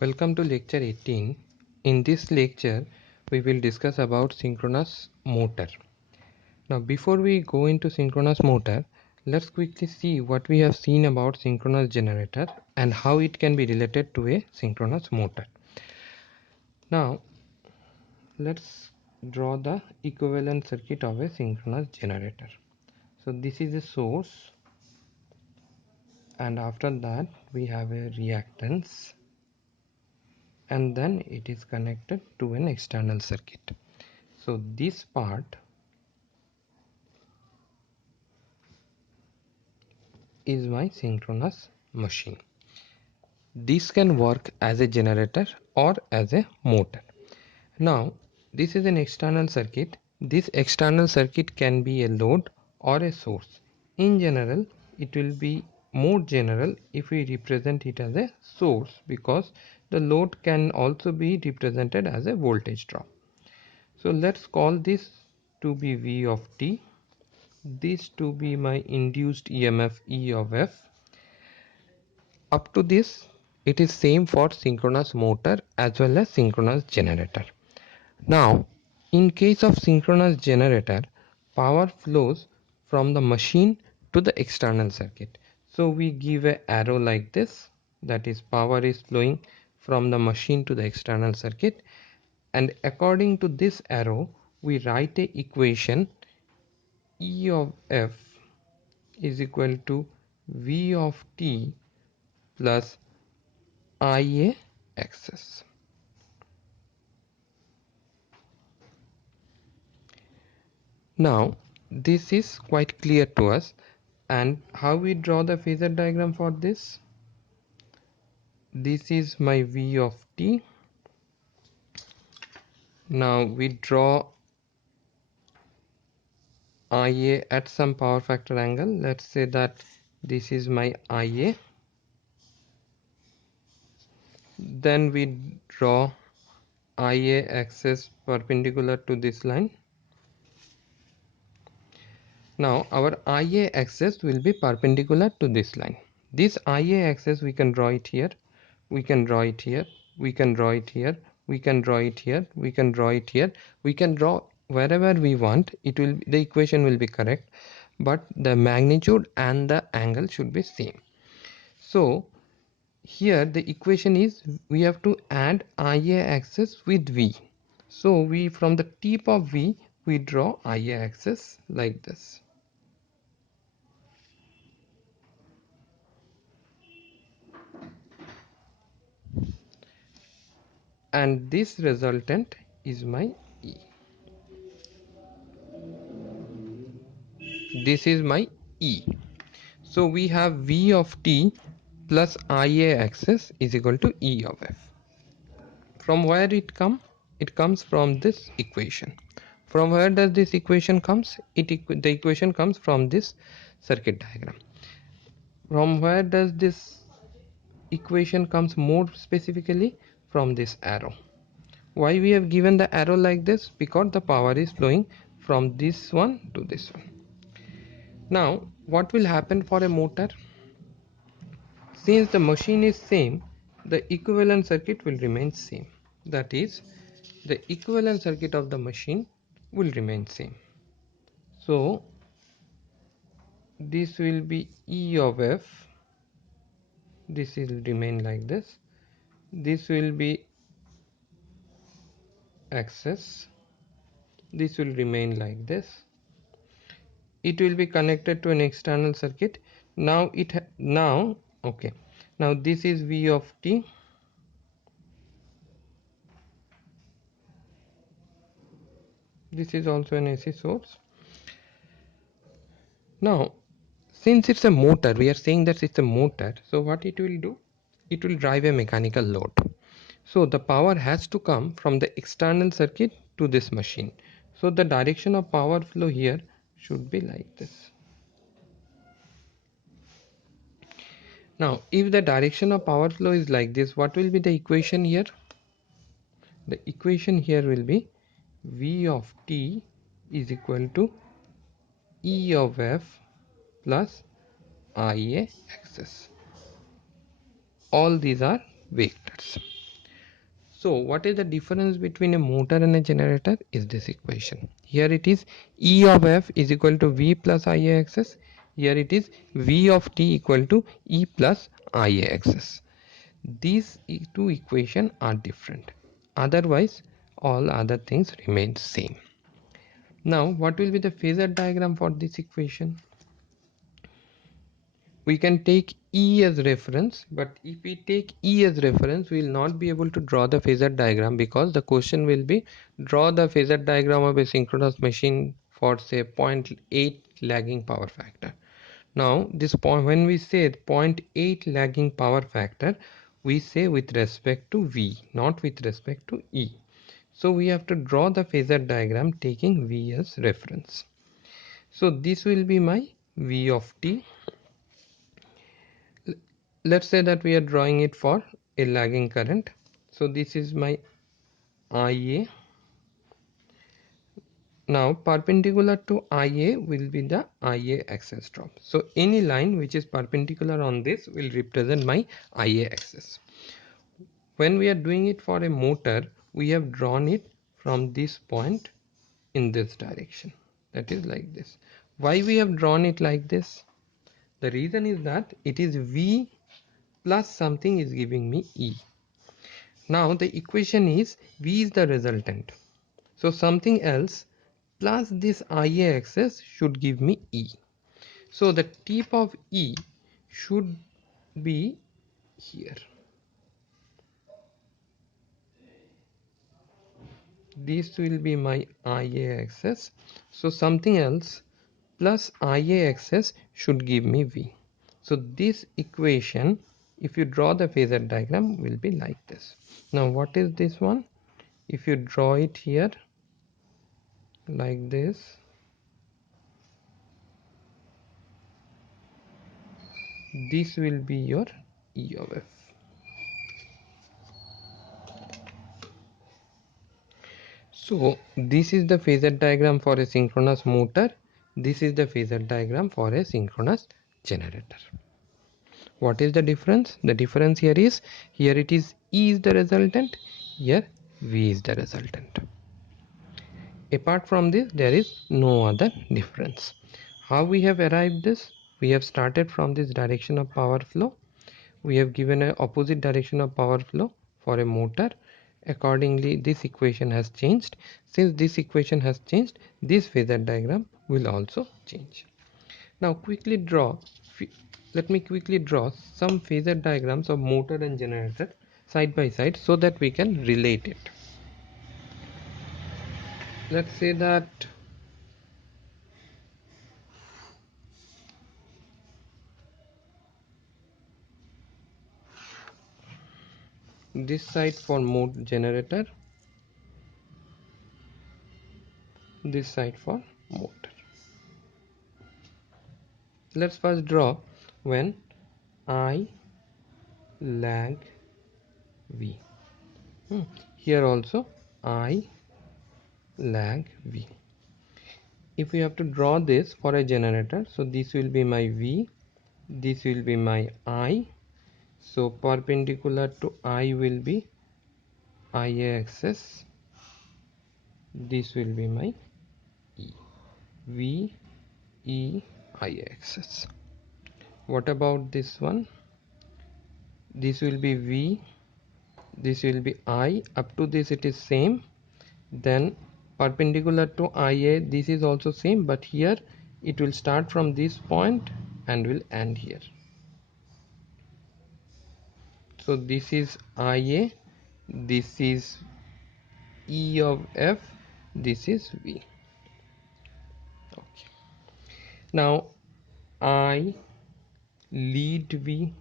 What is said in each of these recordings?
Welcome to lecture 18. In this lecture, we will discuss about synchronous motor. Now, before we go into synchronous motor, let's quickly see what we have seen about synchronous generator and how it can be related to a synchronous motor. Now, let's draw the equivalent circuit of a synchronous generator. So, this is a source, and after that, we have a reactance, and then it is connected to an external circuit. So this part is my synchronous machine. This can work as a generator or as a motor. Now this is an external circuit. This external circuit can be a load or a source. In general, it will be more general if we represent it as a source, because the load can also be represented as a voltage drop. So let's call this to be V of t, this to be my induced EMF E of f. Up to this, it is same for synchronous motor as well as synchronous generator. Now, in case of synchronous generator, power flows from the machine to the external circuit. So we give a arrow like this, that is power is flowing from the machine to the external circuit, and according to this arrow we write a equation E of f is equal to V of t plus IA access. Now this is quite clear to us, and how we draw the phasor diagram for this? This is my V of t. Now we draw IA at some power factor angle. Let's say that this is my IA. Then we draw IA axis perpendicular to this line. Now our IA axis will be perpendicular to this line. This IA axis we can draw it here, we can draw it here, we can draw it here, we can draw it here, we can draw it here, we can draw wherever we want. It will, the equation will be correct, but the magnitude and the angle should be same. So here the equation is we have to add IA axis with V. So we, from the tip of V, we draw IA axis like this. And this resultant is my E. This is my E. So we have V of t plus IA axis is equal to E of f. From where it comes? It comes from this equation. From where does this equation comes? The equation comes from this circuit diagram. From where does this equation comes more specifically? From this arrow. Why we have given the arrow like this? Because the power is flowing from this one to this one. Now what will happen for a motor? Since the machine is same, the equivalent circuit will remain same. That is, the equivalent circuit of the machine will remain same. So this will be E of f, this will remain like this, this will be axis, this will remain like this, it will be connected to an external circuit. Now okay, now this is V of t, this is also an AC source. Now since it's a motor, we are saying that it's a motor, so what it will do, it will drive a mechanical load. So the power has to come from the external circuit to this machine. So the direction of power flow here should be like this. Now if the direction of power flow is like this, what will be the equation here? The equation here will be V of t is equal to E of f plus IA axis. All these are vectors. So what is the difference between a motor and a generator is this equation. Here it is E of F is equal to V plus Ia access. Here it is V of T equal to E plus Ia access. These two equations are different. Otherwise, all other things remain same. Now, what will be the phasor diagram for this equation? We can take E as reference, but if we take E as reference, we will not be able to draw the phasor diagram, because the question will be draw the phasor diagram of a synchronous machine for say 0.8 lagging power factor. Now this point, when we say 0.8 lagging power factor, we say with respect to V, not with respect to E. So we have to draw the phasor diagram taking V as reference. So this will be my V of T. Let's say that we are drawing it for a lagging current. So this is my IA. Now perpendicular to IA will be the IA axis drop. So any line which is perpendicular on this will represent my IA axis. When we are doing it for a motor, we have drawn it from this point in this direction, that is like this. Why we have drawn it like this? The reason is that it is V plus something is giving me E. Now the equation is V is the resultant, so something else plus this IA axis should give me E. So the tip of E should be here. This will be my IA axis, so something else plus IA axis should give me V. So this equation, if you draw the phasor diagram, will be like this. Now what is this one? If you draw it here like this, this will be your E of F. So this is the phasor diagram for a synchronous motor. This is the phasor diagram for a synchronous generator. What is the difference? The difference here is, here it is E is the resultant, here V is the resultant. Apart from this, there is no other difference. How we have arrived this? We have started from this direction of power flow. We have given an opposite direction of power flow for a motor. Accordingly, this equation has changed. Since this equation has changed, this phasor diagram will also change. Now let me quickly draw some phasor diagrams of motor and generator side by side so that we can relate it. Let's say that this side for motor generator, this side for motor. Let's first draw when I lag V. Here also I lag V. If we have to draw this for a generator, so this will be my V, this will be my I. So perpendicular to I will be IA axis, this will be my E. V, E, IA axis. What about this one? This will be V, this will be I. Up to this it is same. Then perpendicular to IA, this is also same, but here it will start from this point and will end here. So this is IA, this is E of F, this is V. Okay. Now I lead V.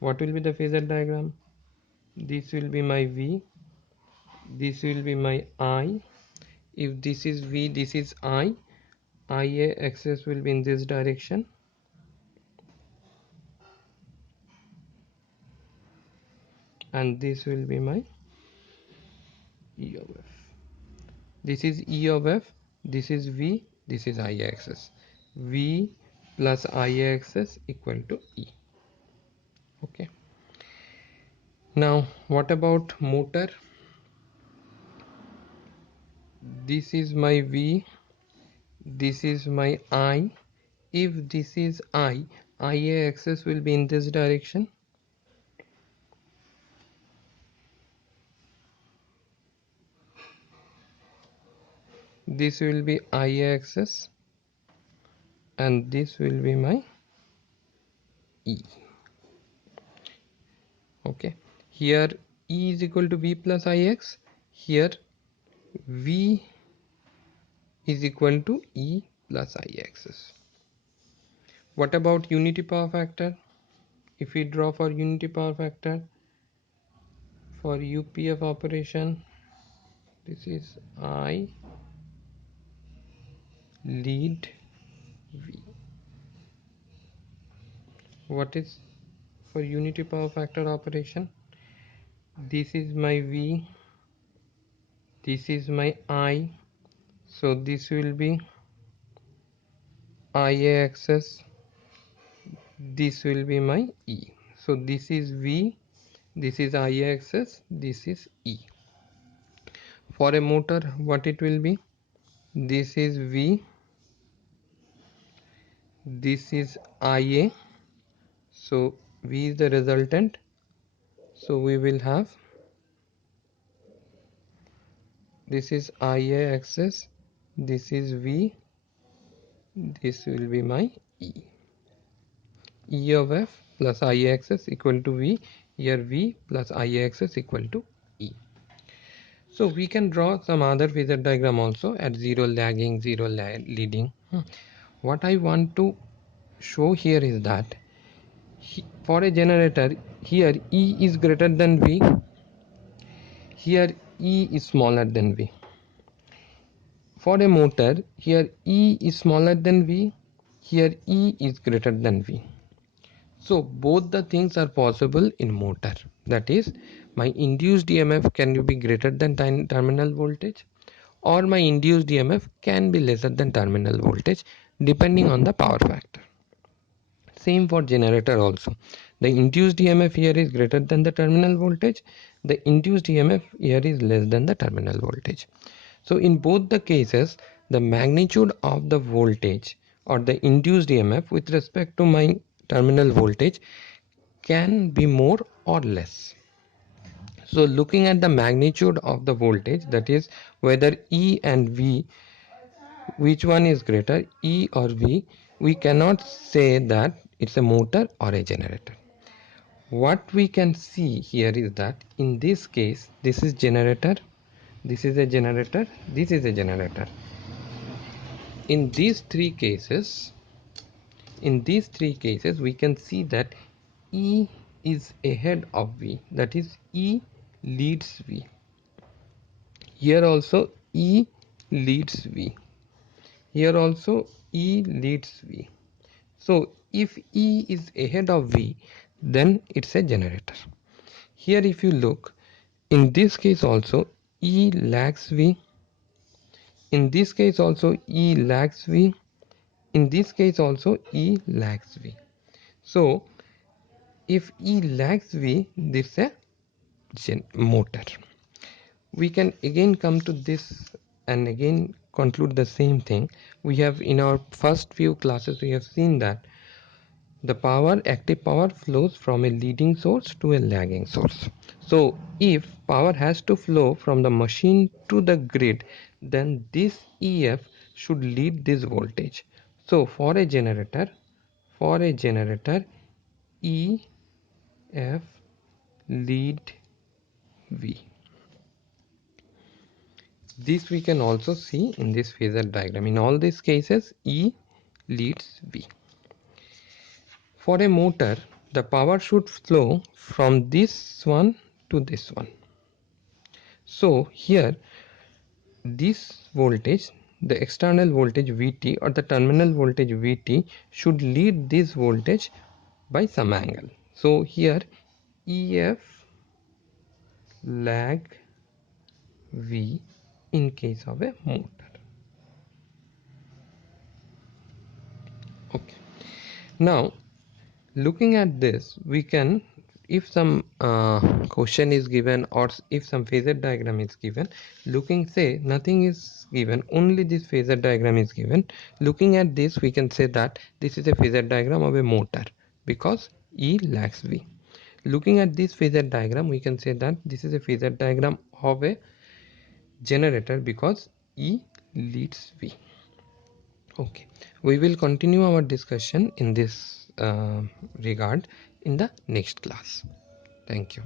What will be the phasor diagram? This will be my V, this will be my I. If this is V, this is I. IA axis will be in this direction. And this will be my E of F. This is E of F, this is V, this is I axis. V plus I axis equal to E. Okay. Now what about motor? This is my V, this is my I. If this is I, IA axis will be in this direction. This will be IA axis and this will be my E. Okay, here E is equal to V plus IX. Here V is equal to E plus IX. What about unity power factor? If we draw for unity power factor for UPF operation, this is I lead V. What is for unity power factor operation? This is my V, this is my I, so this will be IA axis, this will be my E. So this is V, this is IA axis, this is E. For a motor, what it will be? This is V, this is IA, so V is the resultant, so we will have this is IA axis, this is V, this will be my E. E of F plus IA axis equal to V, here V plus IA axis equal to E. So we can draw some other phasor diagram also at 0 lagging, 0 leading. What I want to show here is that for a generator, here E is greater than V, here E is smaller than V. For a motor, here E is smaller than V, here E is greater than V. So both the things are possible in motor. That is, my induced EMF can be greater than terminal voltage, or my induced EMF can be lesser than terminal voltage depending on the power factor. Same for generator also. The induced EMF here is greater than the terminal voltage. The induced EMF here is less than the terminal voltage. So in both the cases, the magnitude of the voltage or the induced EMF with respect to my terminal voltage can be more or less. So looking at the magnitude of the voltage, that is whether E and V, which one is greater, E or V, we cannot say that it's a motor or a generator. What we can see here is that in this case, this is generator, this is a generator, this is a generator. In these three cases, we can see that E is ahead of V, that is E leads V. Here also E leads V. Here also E leads V. So if E is ahead of V, then it's a generator. Here if you look, in this case also E lags V. In this case also E lags V. In this case also E lags V. So if E lags V, this is a motor. We can again come to this and again conclude the same thing. We have in our first few classes we have seen that the active power flows from a leading source to a lagging source. So if power has to flow from the machine to the grid, then this EF should lead this voltage. So for a generator, EF lead V. This we can also see in this phasor diagram. In all these cases, E leads V. For a motor, the power should flow from this one to this one. So here, this voltage, the external voltage Vt or the terminal voltage Vt should lead this voltage by some angle. So here, EF lag V in case of a motor. Okay. Now, looking at this, we can if some question is given, or if some phasor diagram is given, looking, say nothing is given, only this phasor diagram is given, looking at this we can say that this is a phasor diagram of a motor because E lags V. Looking at this phasor diagram, we can say that this is a phasor diagram of a generator because E leads V. Okay, we will continue our discussion in this regard in the next class. Thank you.